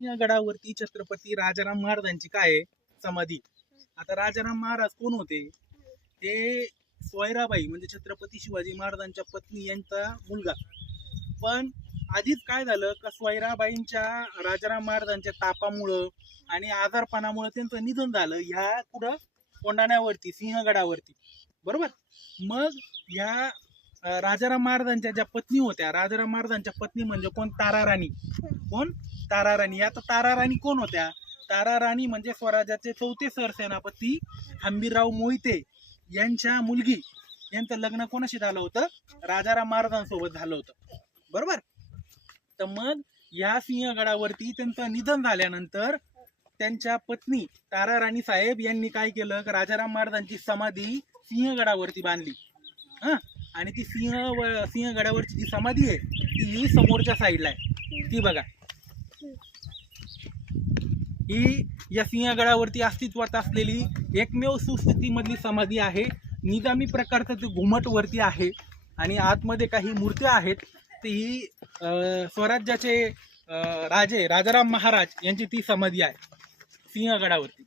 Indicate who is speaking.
Speaker 1: या गडावरती छत्रपती राजाराम महाराजांची काय आहे? समाधी. आता राजाराम महाराज कोण होते? ते सोयराबाई म्हणजे छत्रपती शिवाजी महाराजांच्या पत्नी यांचा मुलगा. पण आधीच काय झालं का सोयराबाईंच्या राजाराम महाराजांच्या तापामुळं आणि आजारपणामुळं त्यांचं निधन झालं ह्या कुठं? कोंडाण्यावरती सिंहगडावरती. बरोबर? मग ह्या राजाराम महाराजांच्या ज्या पत्नी होत्या राजाराम महाराजांच्या पत्नी म्हणजे कोण? तारा राणी कोण? तारा राणी आता तारा राणी कोण होत्या? तारा राणी म्हणजे स्वराज्याचे चौथे सरसेनापती हंबीरराव मोहिते यांच्या मुलगी. यांचं लग्न कोणाशी झालं होतं? राजाराम महाराजांसोबत झालं होतं. बरोबर? तर मग या सिंहगडावरती त्यांचं निधन झाल्यानंतर त्यांच्या पत्नी तारा राणी साहेब यांनी काय केलं? राजाराम महाराजांची समाधी सिंहगडावरती बांधली. हा? आणि ती सिंह व- सिंहगडावरची जी समाधी आहे ती समोरच्या साईडला आहे. ती बघा. ही या सिंहगडावरती अस्तित्वात असलेली एकमेव सुस्थितीमधली समाधी आहे. निगामी प्रकारचं ते घुमट वरती आहे आणि आतमध्ये काही मूर्त्या आहेत ती ही स्वराज्याचे राजे राजाराम महाराज यांची ती समाधी आहे सिंहगडावरती